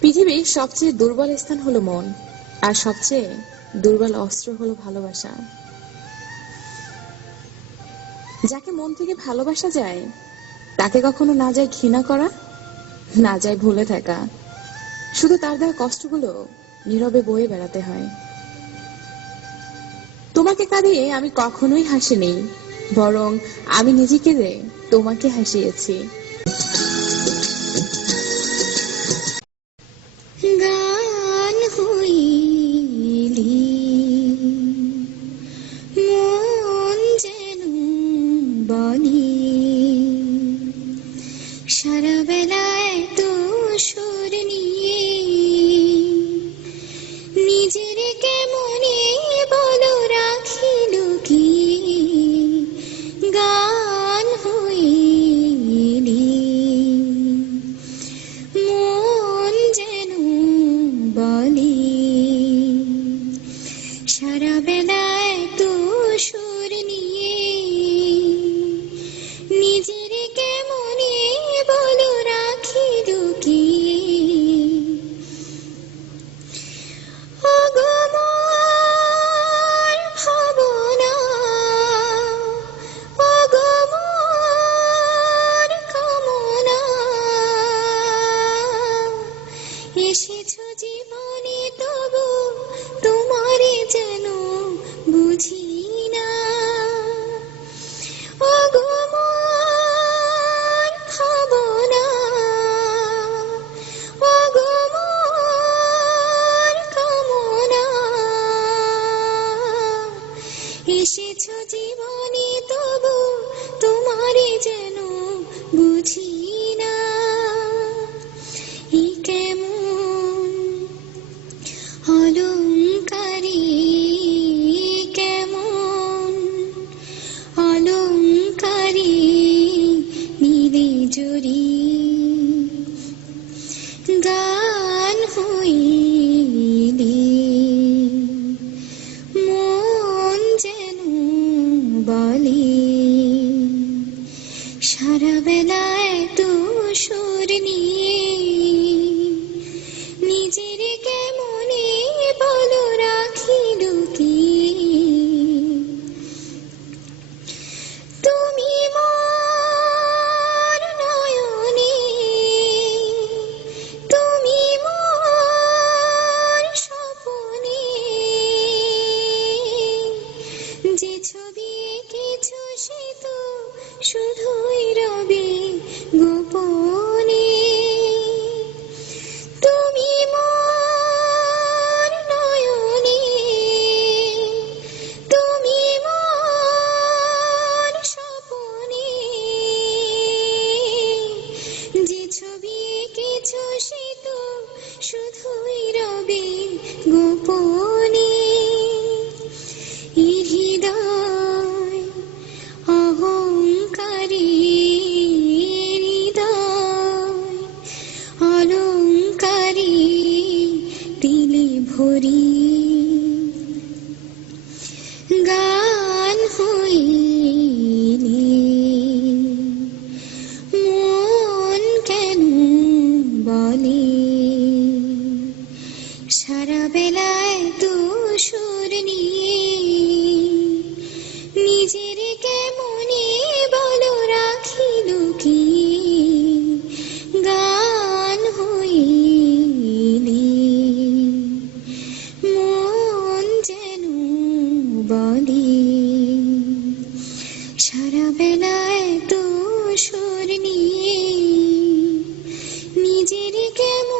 পৃথিবীর সবচেয়ে দুর্বল স্থান হলো মন, আর সবচেয়ে দুর্বল অস্ত্র হলো ভালোবাসা। যাকে মন থেকে ভালোবাসা যায়, তাকে কখনো না যায় ঘৃণা করা, না যায় ভুলে থাকা। শুধু তার দেওয়া কষ্টগুলো নীরবে বয়ে বেড়াতে হয়। তোমাকে কাঁদিয়ে আমি কখনোই হাসিনি, বরং আমি নিজেকে তোমাকে হাসিয়েছি। সারা এসেছ জীবনে তবু তোমারে যেন বুঝি না। অগমর ভাবনা অগমর কামনা। এসেছ জীবনে তবু তোমারে যেন বুঝি me. বলি সারা বেলায় তো স্বর নিয়ে নিজেরই কেমন